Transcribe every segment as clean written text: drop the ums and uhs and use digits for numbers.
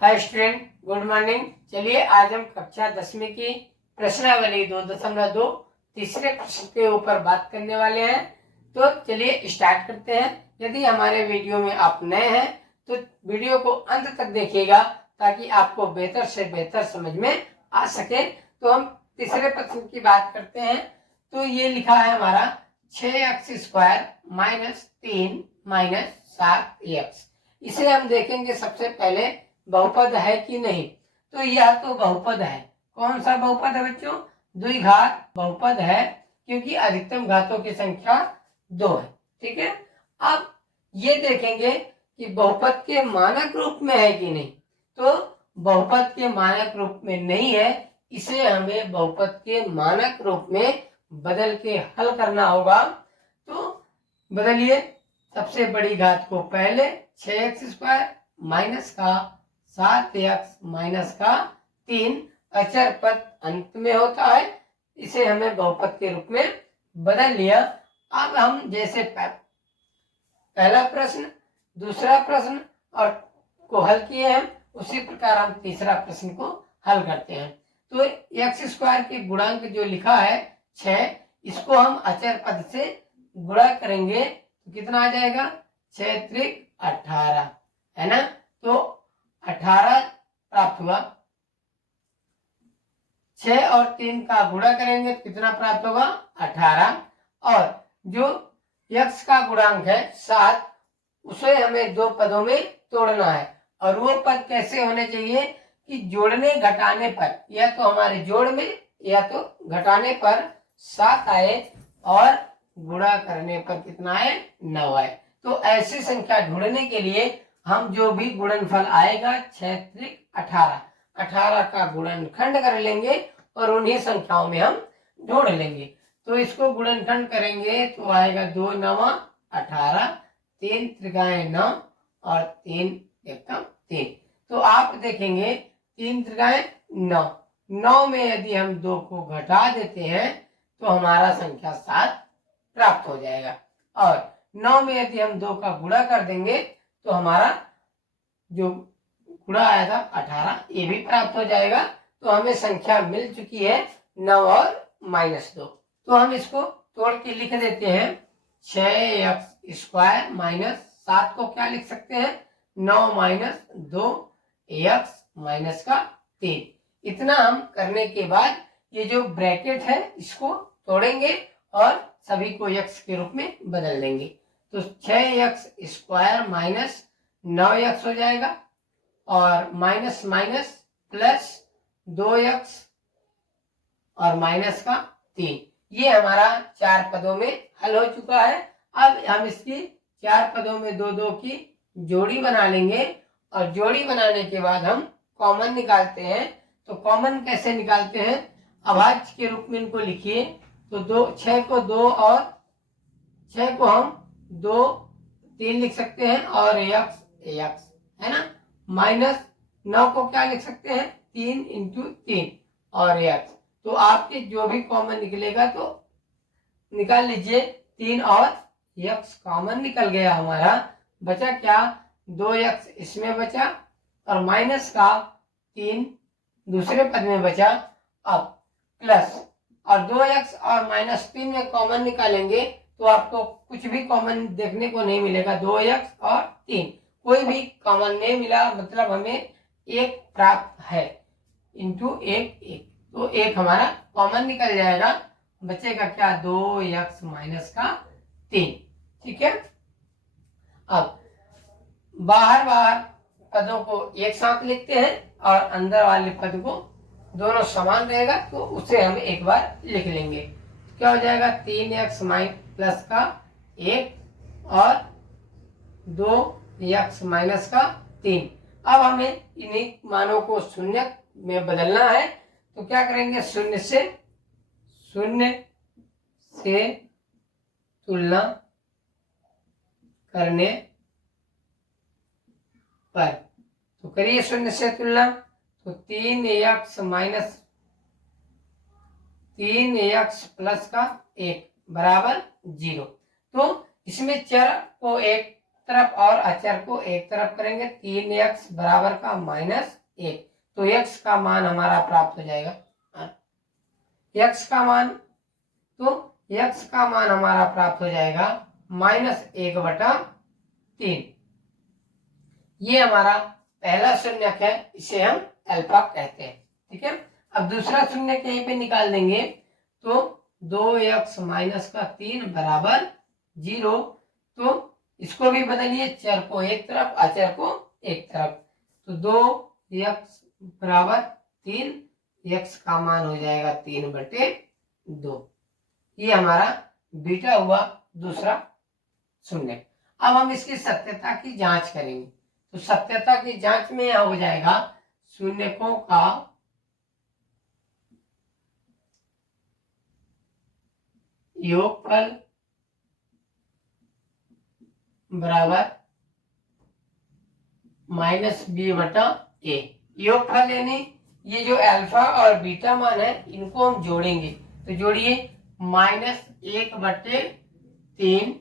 Hi student, good morning. चलिए आज हम कक्षा 10वीं की प्रश्नावली 2.2 तीसरे प्रश्न के ऊपर बात करने वाले हैं। तो चलिए स्टार्ट करते हैं। यदि हमारे वीडियो में आप नए हैं तो वीडियो को अंत तक देखिएगा ताकि आपको बेहतर से बेहतर समझ में आ सके। तो हम तीसरे प्रश्न की बात करते हैं। तो ये लिखा है हमारा 6x² - 3 - 7x। इसे हम देखेंगे सबसे पहले बहुपद है कि नहीं। तो यह तो बहुपद है। कौन सा बहुपद है बच्चों? द्विघात बहुपद है, क्योंकि अधिकतम घातों की संख्या 2 है। ठीक है। अब ये देखेंगे कि बहुपद के मानक रूप में है कि नहीं। तो बहुपद के मानक रूप में नहीं है, इसे हमें बहुपद के मानक रूप में बदल के हल करना होगा। तो बदलिए, सबसे बड़ी घात को पहले 6x² माइनस का 7x माइनस का 3 अचर पद अंत में होता है, इसे हमें बहुपद के रूप में बदल लिया। अब हम जैसे पहला प्रश्न, दूसरा प्रश्न और को हल किए हैं, उसी प्रकार हम तीसरा प्रश्न को हल करते हैं। तो x² के गुणांक जो लिखा है 6, इसको हम अचर पद से गुणा करेंगे तो कितना आ जाएगा? 6 त्रिक 18, है ना। तो 18 प्राप्त हुआ। 6 और 3 का गुणा करेंगे तो कितना प्राप्त होगा? 18। और जो x का गुणांक है 7, उसे हमें दो पदों में तोड़ना है। और वो पद कैसे होने चाहिए कि जोड़ने घटाने पर, या तो हमारे जोड़ में या तो घटाने पर 7 आए और गुणा करने पर कितना आए? 9 आए। तो ऐसी संख्या ढूंढने के लिए हम जो भी गुणनफल आएगा 6 त्रिक 18 का गुणनखंड कर लेंगे और उन्हीं संख्याओं में हम जोड़ लेंगे। तो इसको गुणनखंड करेंगे तो आएगा 2 9 18, 3 त्रिकाएं 9 और 3 एकम 3। तो आप देखेंगे 3 त्रिकाएं 9, 9 में यदि हम 2 को घटा देते हैं तो हमारा संख्या 7 प्राप्त हो जाएगा। और 9 में यदि हम 2 का गुणा कर देंगे तो हमारा जो गुणा आया था 18, ये भी प्राप्त हो जाएगा। तो हमें संख्या मिल चुकी है 9 और -2। तो हम इसको तोड़ के लिख देते हैं। 6x² माइनस 7 को क्या लिख सकते हैं? 9 - 2 x माइनस का 3। इतना हम करने के बाद ये जो ब्रैकेट है इसको तोड़ेंगे और सभी को x के रूप में बदल देंगे। तो 6x² माइनस 9x हो जाएगा और माइनस माइनस प्लस 2x और माइनस का 3। ये हमारा 4 पदों में हल हो चुका है। अब हम इसकी 4 पदों में 2 की जोड़ी बना लेंगे और जोड़ी बनाने के बाद हम कॉमन निकालते हैं। तो कॉमन कैसे निकालते हैं? अभाज्य के रूप में इनको लिखिए। तो 6 को 2 और 6 को हम 2 3 लिख सकते हैं और x है ना। माइनस 9 को क्या लिख सकते हैं? 3 × 3 और x। तो आपके जो भी कॉमन निकलेगा तो निकाल लीजिए। 3 और x कॉमन निकल गया हमारा। बचा क्या? 2x इसमें बचा और माइनस का 3 दूसरे पद में बचा। अब प्लस और 2x और -3 में कॉमन निकालेंगे तो आपको कुछ भी कॉमन देखने को नहीं मिलेगा। 2x और 3 कोई भी कॉमन नहीं मिला, मतलब हमें 1 प्राप्त है। इंटू 1 तो 1 हमारा कॉमन निकल जाएगा। बचेगा क्या? 2x माइनस का 3। ठीक है। अब बाहर पदों को एक साथ लिखते हैं और अंदर वाले पद को दोनों समान रहेगा तो उसे हम एक बार लिख लेंगे। क्या हो जाएगा? 3x प्लस का 1 और 2x माइनस का 3। अब हमें इन्हीं मानों को शून्य में बदलना है। तो क्या करेंगे? शून्य से तुलना करने पर, तो करिए शून्य से तुलना। तो 3x प्लस का 1 बराबर 0। तो इसमें चर को एक तरफ और अचर को एक तरफ करेंगे, 3x बराबर का -1, तो x का मान हमारा प्राप्त हो जाएगा। x का मान, तो x का मान हमारा प्राप्त हो जाएगा -1/3। ये हमारा पहला शून्यक है, इसे हम अल्फा कहते हैं। ठीक है, अब दूसरा शून्यक यहीं पे निकाल देंगे, तो 2x माइनस का 3 बराबर 0। तो इसको भी बदलिए, चर को एक तरफ अचर को एक तरफ, तो 2x बराबर 3, x का मान हो जाएगा 3/2। ये हमारा बीटा हुआ दूसरा शून्य। अब हम इसकी सत्यता की जांच करेंगे, तो सत्यता की जांच में यह हो जाएगा शून्यकों का योगफल बराबर -b/a। योगफल यानी ये जो अल्फा और बीटा मान है इनको हम जोड़ेंगे, तो जोड़िए, -1/3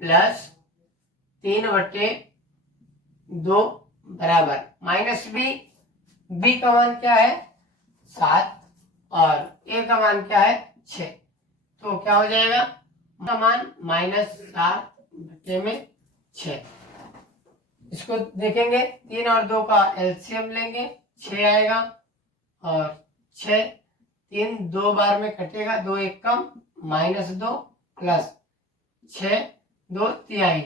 प्लस 3/2 बराबर -b का मान क्या है 7 और a का मान क्या है 6, तो क्या हो जाएगा का मान -7/6। इसको देखेंगे, 3 और 2 का एलसीएम लेंगे, 6 आएगा, और 6 3 2 बार में कटेगा, 2 1 कम, -2 प्लस 6 2 तिहाई,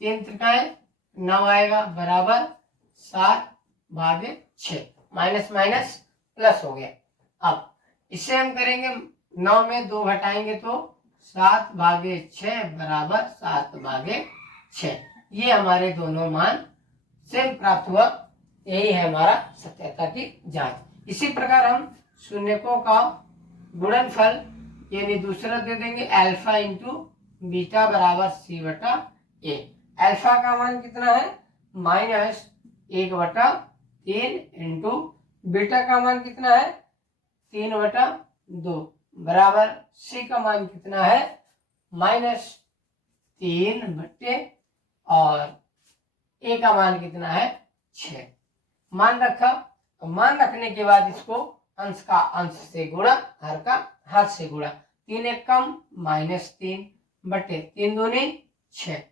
3 त्रिकाएं 9 आएगा, बराबर 7/6। माइनस माइनस प्लस हो गया। अब इसे हम करेंगे, 9 में 2 घटाएंगे तो 7/6 बराबर 7/6। ये हमारे दोनों मान सेम प्राप्त हुआ। यही है हमारा सत्यता की जांच। इसी प्रकार हम शून्यकों का गुणनफल यानी दूसरा दे देंगे, अल्फा इंटू बीटा बराबर c/a। अल्फा का मान कितना है -1/3 इंटू बीटा का मान कितना है 3/2 बराबर c का मान कितना है -3 और a का मान कितना है 6। मान रखा, मान रखने के बाद इसको अंश का अंश से गुणा, हर का हर से गुणा, 3 1 कम, -3/3 दूनी 6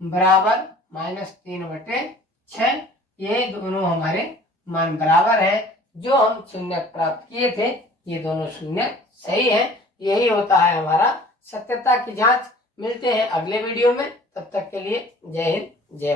बराबर -3/6। ये दोनों हमारे मान बराबर है। जो हम शून्य प्राप्त किए थे ये दोनों शून्य सही है। यही होता है हमारा सत्यता की जांच। मिलते हैं अगले वीडियो में, तब तक के लिए जय हिंद जय भारत।